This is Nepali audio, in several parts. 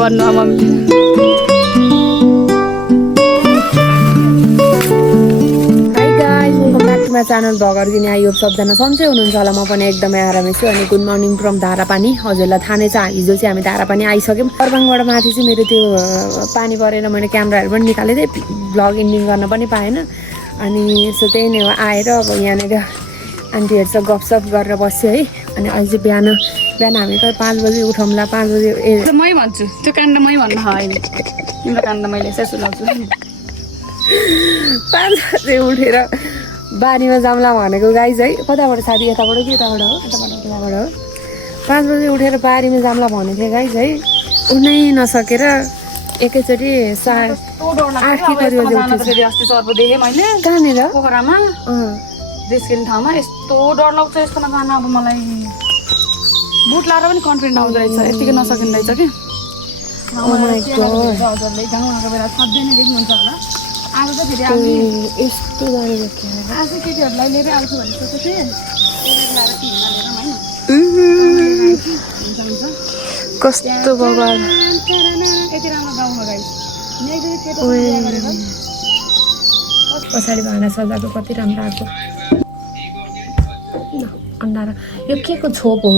भन्नु मम्मीले च्यानल भगर किने आयो सबजना सन्चै हुनुहुन्छ होला म पनि एकदमै आरामै छु अनि गुड मर्निङ फ्रम धारापानी हजुरलाई थाहा नै छ हिजो चाहिँ हामी धारापानी आइसक्यौँ पर्बाङबाट माथि चाहिँ मेरो त्यो पानी परेर मैले क्यामेराहरू पनि निकालेँ थिएँ भ्लग एन्डिङ गर्न पनि पाएन अनि सो त्यही नै हो आएर अब यहाँनिर आन्टीहरूसँग गफसफ गरेर बस्यो है अनि अहिले चाहिँ बिहान हामी त 5 बजी उठौँला 5 बजी मै भन्छु त्यो काण्ड मै भन्नु अहिले तिम्रो काण्ड मैले यसै सुनाउँछु 5 बजी उठेर बारीमा जाउँला भनेको गाइज है कताबाट साथी यताबाट कि यताबाट हो यताबाट हो 5 बजी उठेर बारीमा जाउँला भनेको थिएँ गाइज है उठ्नै नसकेर एकैचोटि 8 कि कति बजी फेरि अस्ति सर्प देखेँ मैले कहाँनिर पोखरामा देशकिने ठाउँमा यस्तो डर लाग्छ यस्तोमा जान अब मलाई बुट लाएर पनि कन्फिडेन्ट आउँदो रहेछ यतिकै नसकिँदो रहेछ कि हजुरले गाउँ आएको बेला सधैँ नै देख्नुहुन्छ होला आज त फेरि यस्तो आज केटीहरूलाई लिएरै आउँछु भन्ने सोचेको थिएँ कस्तो बगान यति राम्रो गाउँ हो गाई पछाडि भाँडा सजाएको कति राम्रो आएको अन्डारा यो के को छोप हो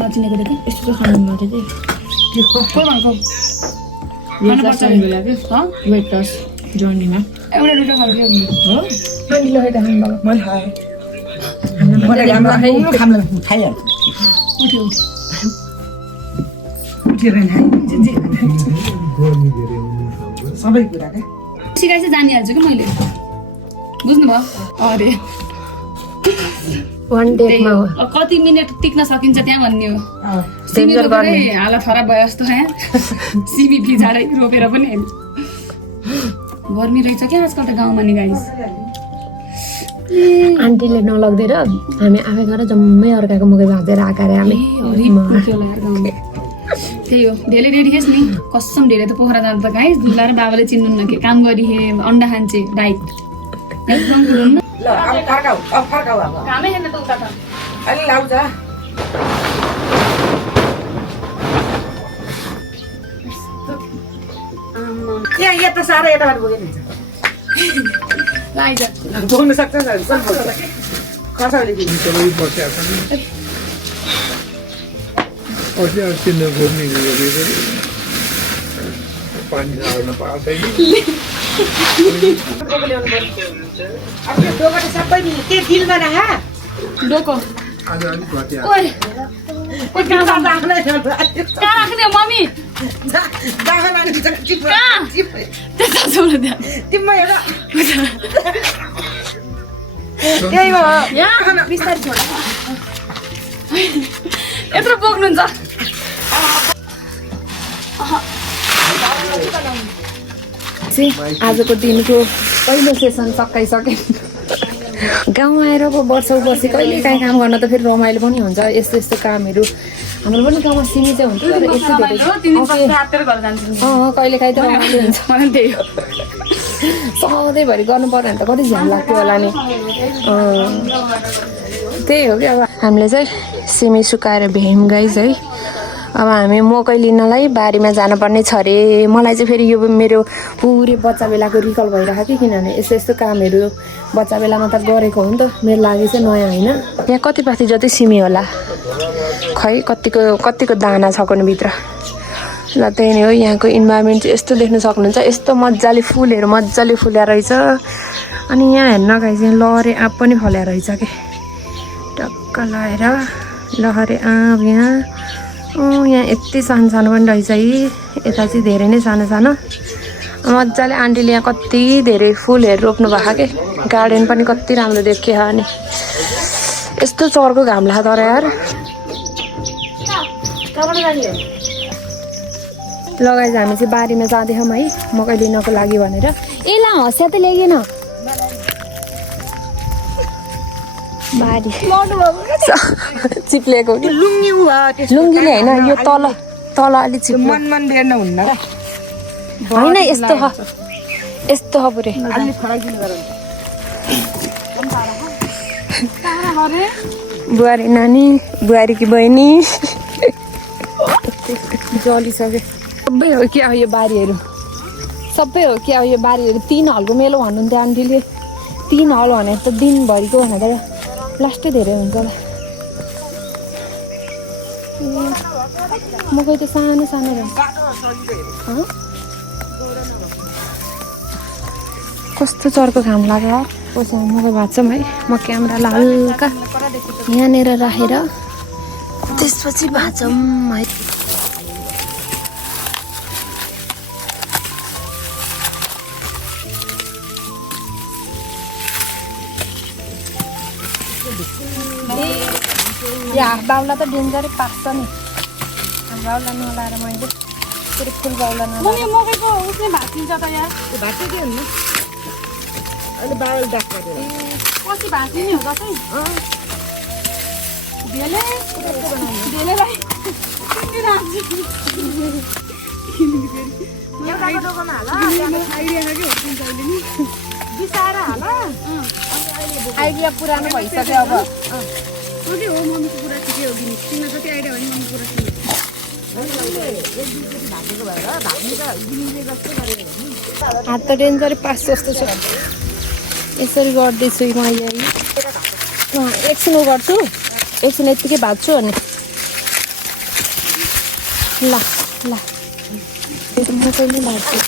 नचिनेको देखेँ यस्तो खानु गर्थ्यो वेट लस जर्नीमा एउटा दुइटा खालको हो आन्टीले खानु मैले खाइहाल्छु सबै कुरा क्या सिकाइ चाहिँ जानिहाल्छु कि मैले बुझ्नुभयो अरे वान डेमा हो कति मिनट टिक्न सकिन्छ त्यहाँ भन्ने हो सिमीको पनि हालत खराब भयो जस्तो यहाँ सिमी भिजाडै रोपेर पनि गर्मी रहेछ क्या आजकल त गाउँमा नि गाइस आन्टीले नलग्देर हामी आफै गएर जम्मै अर्काको मुखै भाँचेर आएको रे हामी त्यही हो ढेले रेडी नि कसम ढेले त पोखरा जाँदा त गाइस दुला र बाबाले चिन्नुहुन्न के काम गरिहे अन्डा खान्छे डाइट एकदम पुरुन्न ल अब फर्काऊ अब कामै हेर्न त उता त अलि लाउँछ यहाँ त साह्रो यताबाट बोकेको हुन्छ लाइज बोक्नु सक्छ कसैले दिन्छ पानी सार्न पाएको छैन सबै त्यो दिलमा राख डोको आज अलिक घटिया कहाँ राख्ने मम्मी तिम्रो हेर त्यही हो बिस्तारै छोड यत्रो बोक्नुहुन्छ आजको दिनको पहिलो सेसन सकाइसके गाउँ आएर पो वर्षौँ बसी कहिले काहीँ काम गर्न त फेरि रमाइलो पनि हुन्छ यस्तो यस्तो कामहरू हाम्रो पनि गाउँमा सीमित हुन्थ्यो तर यस्तो कहिले काहीँ त रमाइलो हुन्छ त्यही हो सधैँभरि गर्नु पर्यो भने त कति झ्याम लाग्थ्यो होला नि त्यही हो कि अब हामीले चाहिँ सिमी सुकाएर भ्यायौँ गाइज है अब हामी मकै लिनलाई बारीमा जानुपर्ने छ अरे मलाई चाहिँ फेरि यो मेरो पुरै बच्चा बेलाको रिकल भइरहेको कि किनभने यस्तो यस्तो कामहरू बच्चा बेलामा त गरेको हो नि त मेरो लागि चाहिँ नयाँ होइन यहाँ कति पाथी जति सिमी होला खै कतिको दाना छकोभित्र ल त्यही नै हो यहाँको इन्भाइरोमेन्ट चाहिँ यस्तो देख्न सक्नुहुन्छ यस्तो मजाले फुलहरू मजाले फुल्या रहेछ अनि यहाँ हेर्न गाइस यहाँ लहरे आँप पनि फल्या रहेछ कि टक्क लगाएर लहरे आँप यहाँ यहाँ यति सानो सानो पनि रहेछ है यता चाहिँ धेरै नै सानो सानो मजाले आन्टीले यहाँ कति धेरै फुलहरू रोप्नु भएको के गार्डन पनि कति राम्रो देखियो अनि यस्तो चर्को घाम लाग्छ तर यार लगाइज हामी चाहिँ बारीमा जाँदैछौँ है मकै लिनको लागि भनेर ए ला हँसिया त ल्याइएन बारी चिप्लेको लुङ्गीले होइन यो तल अलि चिप्लो मन बेर्न हुन्न होइन यस्तो ह पुरै अलि फराकिलो गरौँ बुहारी नानी बुहारीकी बहिनी जलिसक्यो सबै हो क्या हो यो बारीहरू सबै हो क्या हो यो बारीहरू 3 हलको मेलो भन्नुहुन्थ्यो आन्टीले 3 हल भने त दिनभरिको भने त लास्टै धेरै हुन्छ होला मकै त सानो सानो रहेछ कस्तो चर्को घाम लाग्यो कसो मकै भाँच्छौँ है म क्यामेरालाई हल्का यहाँनिर राखेर त्यसपछि भाँच्छौँ है या बाउला त डेन्जरै पाक्छ नि बाउला नलाएर मैले फेरि फुल बाउला नलाएर मकैको उसले भाँचिन्छ त यार भात के हुनु अहिले बाबुले डाक गरेर पछि भाँचिने हो चाहिँ धेरैलाई आइडिया पुरानो भइसक्यो अब हो मम्मीको कुरा ठिकै हो कि तिमीलाई जति आइडिया भयो नि मम्मीको कुरा ठिकै हात त डेन्जरै पास जस्तो छ यसरी गर्दैछु म अहिले एकछिन उ गर्छु एकछिन यत्तिकै भाज्छु अनि ल ल म कहिले भाज्छु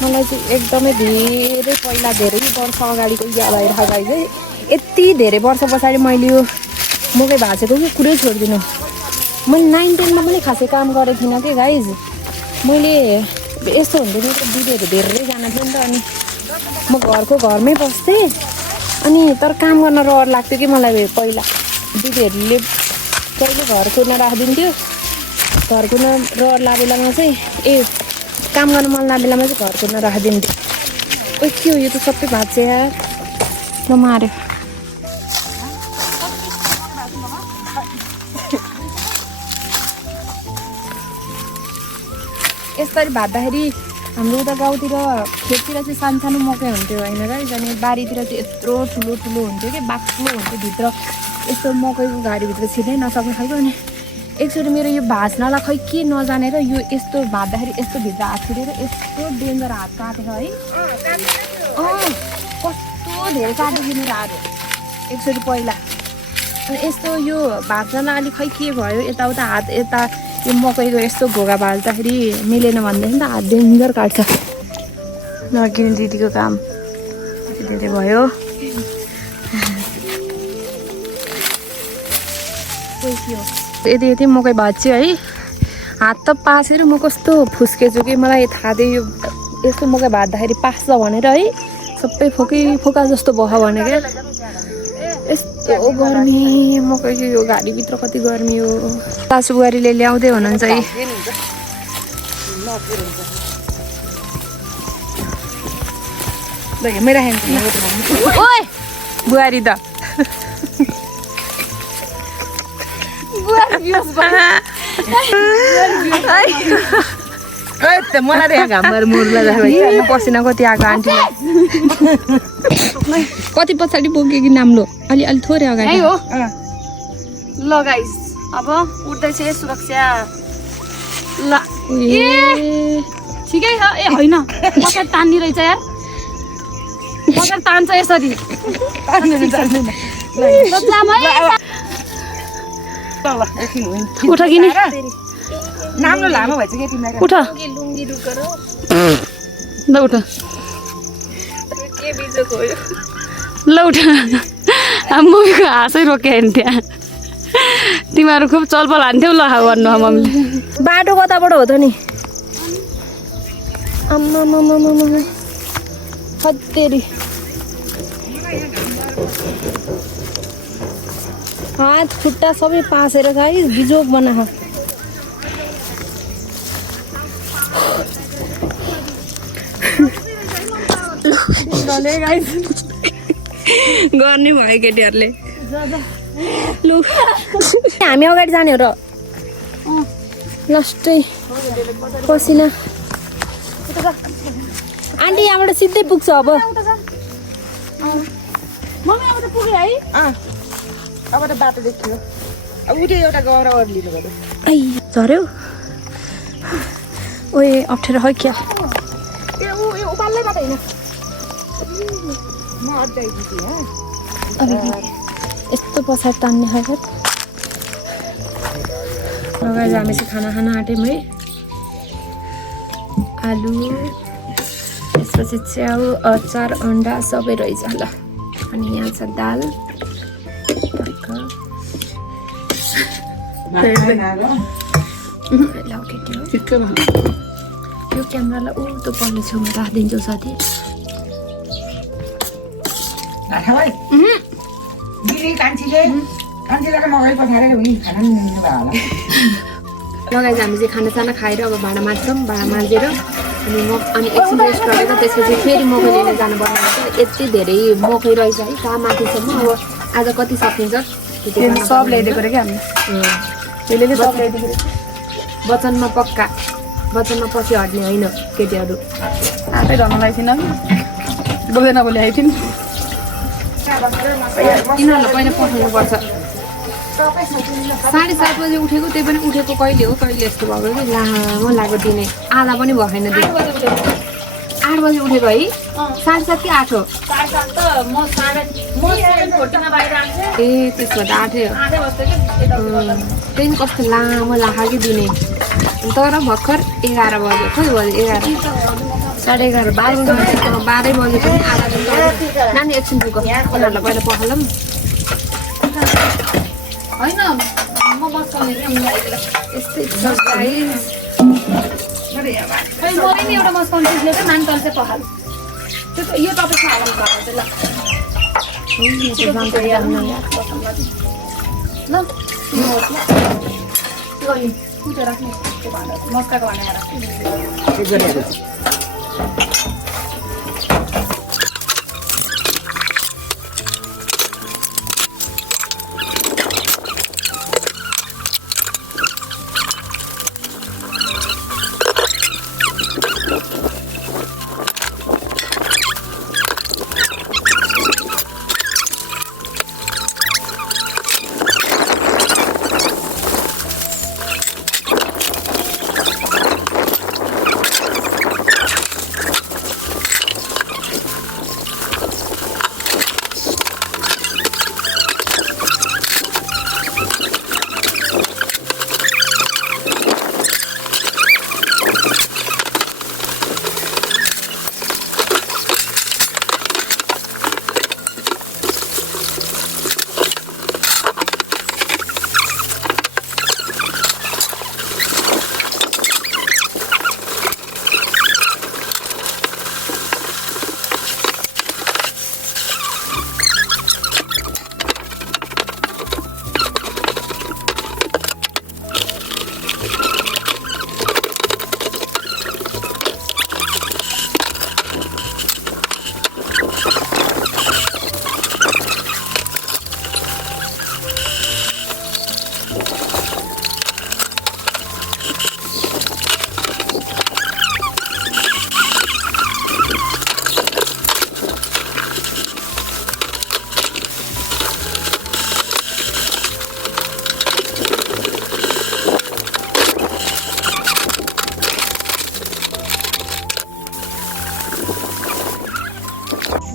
मलाई चाहिँ एकदमै धेरै पहिला धेरै वर्ष अगाडिको याद आइरहेको गाई चाहिँ यति धेरै वर्ष पछाडि मैले यो मकै भाँचेको कि कुरै छोड्दिनँ मैले 9-10मा पनि खासै काम गरेको थिइनँ कि गाइज मैले यस्तो हुन्थ्यो मेरो दिदीहरू धेरैजना थियो नि त अनि म घरमै बस्थेँ अनि तर काम गर्न रहर लाग्थ्यो कि मलाई पहिला दिदीहरूले कहिले घर कुर्न राखिदिन्थ्यो घर कुर्न रहर ला बेलामा चाहिँ काम गर्न मन लाग्ने बेलामा चाहिँ घर कुर्न राखिदिन्थ्यो ओ के हो यो त सबै भाँच्यो यार ल माऱ्यो यसरी भाँच्दाखेरि हाम्रो उता गाउँतिर खेततिर चाहिँ सानो मकै हुन्थ्यो होइन र अनि बारीतिर चाहिँ यत्रो ठुलो ठुलो हुन्थ्यो कि बाक्लो हुन्थ्यो भित्र यस्तो मकैको घारीभित्र छिर्नै नसक्ने खालको अनि एकचोटि मेरो यो भाँच्नलाई खै के नजानेर यो यस्तो भाँच्दाखेरि यस्तो भित्र हात छिरेर यस्तो डेन्जर हात काटेर है कस्तो धेरै काटेको मेरो हात एकचोटि पहिला अनि यस्तो यो भाँच्नलाई अलिक खै के भयो यताउता हात यता यो मकैको यस्तो घोगा भाल्दाखेरि मिलेन भनेदेखि त हात डेन्जर काट्छ नकिने दिदीको काम धेरै भयो यति मकै भाँच्यो है हात त पासेर म कस्तो फुस्केछु कि मलाई थाहा थियो यो यस्तो मकै भाँच्दाखेरि पास्छ भनेर है सबै फोका जस्तो भयो भने क्या यस्तो गर्मी मकैको यो घारीभित्र कति गर्मी हो सासु बुहारीले ल्याउँदै हुनुहुन्छ है मेरो ओए बुहारी त मलाई घामबाट मुर्ला पसिना कति आएको आन्टीलाई कति पछाडि बोक्यो कि नाम्लो अलि थोरै अगाडि हो ल गाइस अब उठ्दैछ सुरक्षा ल ठिकै छ होइन पछाडि तान्ने रहेछ यार पछाडि तान्छ यसरी उठ कि नि नाम्रो लामो भएछ कि तिमीलाई उठ ल उठ ल उठ मम्मीको हाँसै रोक्यो नि त्यहाँ तिमीहरू खुब चलपल हान्थ्यौ ल भन्नु मम्मीले बाटो कताबाट हो त नि आम्मा हत्तेरी हात खुट्टा सबै पासेर गाई बिजोग बनाएको गर्ने भयो केटीहरूले लु हामी अगाडि जाने हो र लास्टै पसिना आन्टी यहाँबाट सिधै पुग्छ अब मम्मी अब त पुग्यो है अब त बाटो देखियो अब उठे एउटा गएर ओर्लिनु पर्यो ऐ झऱ्यो ओए अप्ठ्यारो है क्या यो उकाल्लै बाटो होइन म अड्दै दिन्छु यस्तो पछाडि तान्ने खालको गाइस हामी चाहिँ खाना खान आँट्यौँ है आलु त्यसपछि च्याउ अचार अन्डा सबै रहेछ ल अनि यहाँ छ दाल यो क्यामेरालाई उल्टो पल्लो छेउमा राखिदिन्छौ साथी लगाएर हामी चाहिँ खानासाना खाएर अब भाँडा माझ्छौँ भाँडा माझेर अनि एकछिन रेस्ट गरेर त्यसपछि फेरि मकै लिन जानुपर्ने हुन्छ यति धेरै मकै रहेछ है कहाँ माथिसम्म अब आज कति सकिन्छ सब ल्याइदिएको रे क्या हामी त्यसले सब ल्याइदिएको वचनमा पक्का वचनमा पछि हट्ने होइन केटीहरू आफै धर्मलाई थिएन बोल्दैन बोली आएको थियौँ यिनीहरूलाई पहिला पठाउनुपर्छ 7:30 बजे उठेको त्यही पनि उठेको कहिले हो कहिले यस्तो भएको कि लामो लाग्यो दिने आधा पनि भएन दिन 8 बजे उठेको है 7:30 कि 8 हो ए त्यसको त 8 हो त्यही कस्तो लामो लाग्यो कि दिने तर भर्खर 11 बज्यो खोइ बज्यो 11 11:30 12 बजे पनि आधा घन्टा नानी एकछिन पुग्यो उनीहरूलाई पहिला पठालौँ होइन म बस्ने यस्तै छ गाइस मलाई नि एउटा मस्काउने चिजले चाहिँ नानीतल चाहिँ पखाल त्यो यो तपाईँको हालत भएको चाहिँ ल त्यो राख्ने त्यो भाँडा मस्काको भाँडामा राख्ने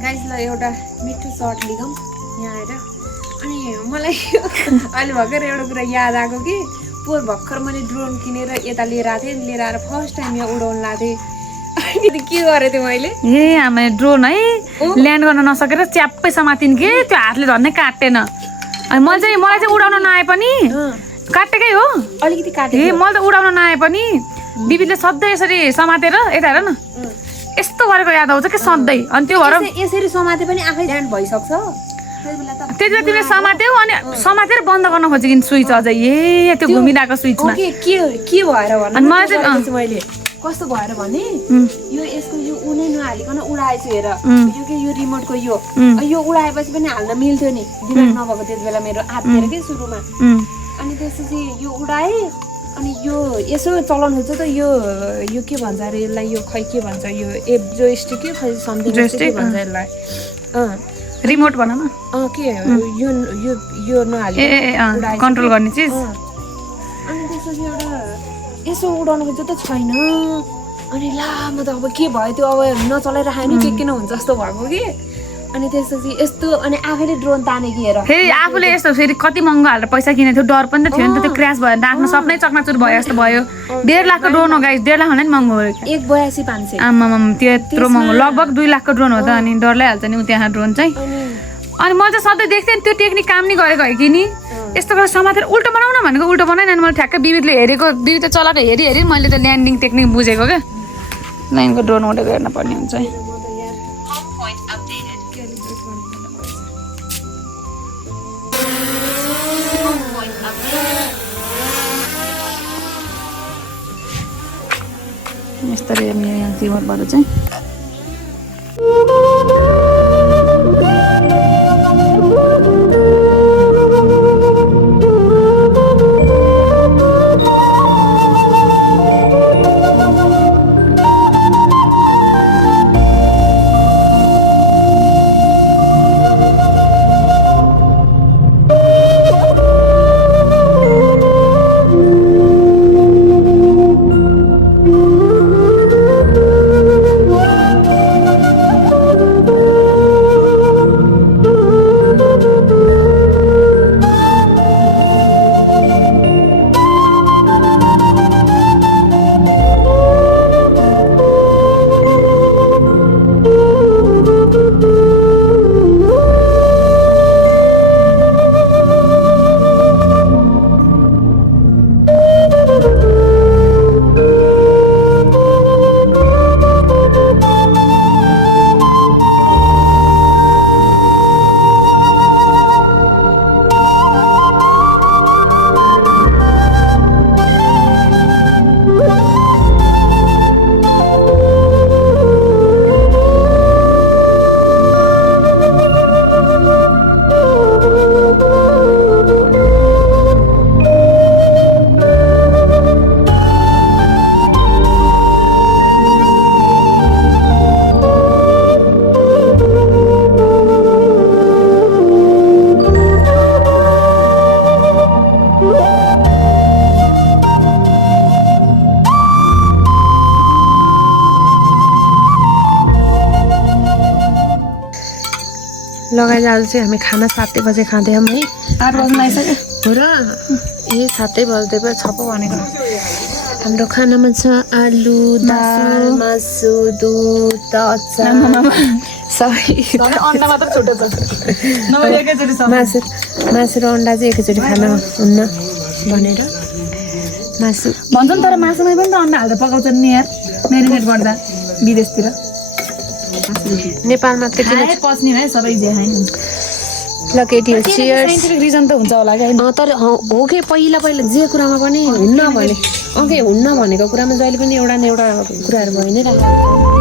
गाइसलाई एउटा मिठो सर्ट लिगौँ यहाँ आएर अनि मलाई अहिले भर्खर एउटा कुरा याद आएको कि पोहोर भर्खर मैले ड्रोन किनेर यता लिएर आएको थिएँ लिएर आएर फर्स्ट टाइम यहाँ उडाउनु लाएको थिएँ अनि के गरेको थिएँ मैले ए हामी ड्रोन है ल्यान्ड गर्न नसकेर च्याप्पै समातिन् कि त्यो हातले झन्नै काटेन अनि मलाई चाहिँ उडाउन नआए पनि काटेकै हो अलिकति काटे ए मलाई त उडाउन नआए पनि दिदीले सधैँ यसरी समातेर यता हेर न यस्तो गरेको याद आउँछ कि सधैँ अनि त्यो भएर यसरी समाते पनि आफै ल्यान्ड भइसक्छ त्यति बेला तिमीले समात्यौ अनि समातेर बन्द गर्न खोजेको स्विच अझै ए त्यो घुमिरहेको स्विचमा के भएर भन्नु अनि मलाई चाहिँ मैले कस्तो भएर भने यो यसको यो उनै नहालिकन उडाएछु हेर यो के यो रिमोटको यो उडाएपछि पनि हाल्न मिल्थ्यो नि दिमाग नभएको त्यति बेला मेरो हाततिर के सुरुमा अनि त्यसपछि यो उडाए अनि यो यसो चलाउनु हुन्छ त यो के भन्छ अरे यसलाई यो खै के भन्छ यो जो स्टिक के खै समथिङ के भन्छ यसलाई रिमोट भन न के यो नहालि कन्ट्रोल गर्ने चिज अनि त्यसपछि एउटा यसो उडाउनु खोज्छ त छैन अनि ला म त अब के भयो त्यो अब नचलाइराखेँ नि के नहुन्छ जस्तो भएको कि अनि त्यसपछि यस्तो अनि आफैले ड्रोन ताने कि हेर फेरि आफूले यस्तो फेरि कति महँगो हालेर पैसा किनेको थियो डर पनि त थियो नि त त्यो क्रास भयो भने आफ्नो सपनै चकनाचुर भयो जस्तो भयो 1.5 लाखको ड्रोन हो गाइस 1.5 लाख भन्दा नि महँगो हो 182,500 आमामा त्यत्रो महँगो लगभग 2 लाखको ड्रोन हो त अनि डरलाई हाल्छ नि त्यहाँ ड्रोन चाहिँ अनि मैले चाहिँ सधैँ देख्थेँ नि त्यो टेक्निक काम नि गरेको हो कि नि यस्तो गरेर समातेर उल्टो बनाउन भनेको उल्टो बनाएन अनि मैले ठ्याक्कै बिबितले हेरेको बिबित चलाएर हेरी मैले त ल्यान्डिङ टेक्निक बुझेको क्या लाइनको ड्रोन उडेको हेर्न पर्ने हुन्छ है यस्तरी हेर्ने यहाँ जीवनबाट चाहिँ लगाएर आज चाहिँ हामी खाना 7 बजे खाँदैछौँ है 8 बज्न आइसक्यो हो र ए 7 बज्दै भयो 6 भनेको हाम्रो खानामा छ आलु दाल मासु दुध अचार सबै अन्डा मात्र छुट्टो छ नभए एकैचोटि सब मासु र अन्डा चाहिँ एकैचोटि खान हुन्न भनेर मासु भन्छन् तर मासुमै पनि त अन्डा हालेर पकाउँछन् नि यार मेरिनेट गर्दा विदेशतिर नेपालमा त किन पस्ने है सबै जे खाइन ल केटी हो चियर्स साइन्टिफिक रिजन त हुन्छ होला क्या तर हो कि पहिला जे कुरामा पनि हुन्न भने हुन्न भनेको कुरामा जहिले पनि एउटा न एउटा कुराहरू भइ नै राखेको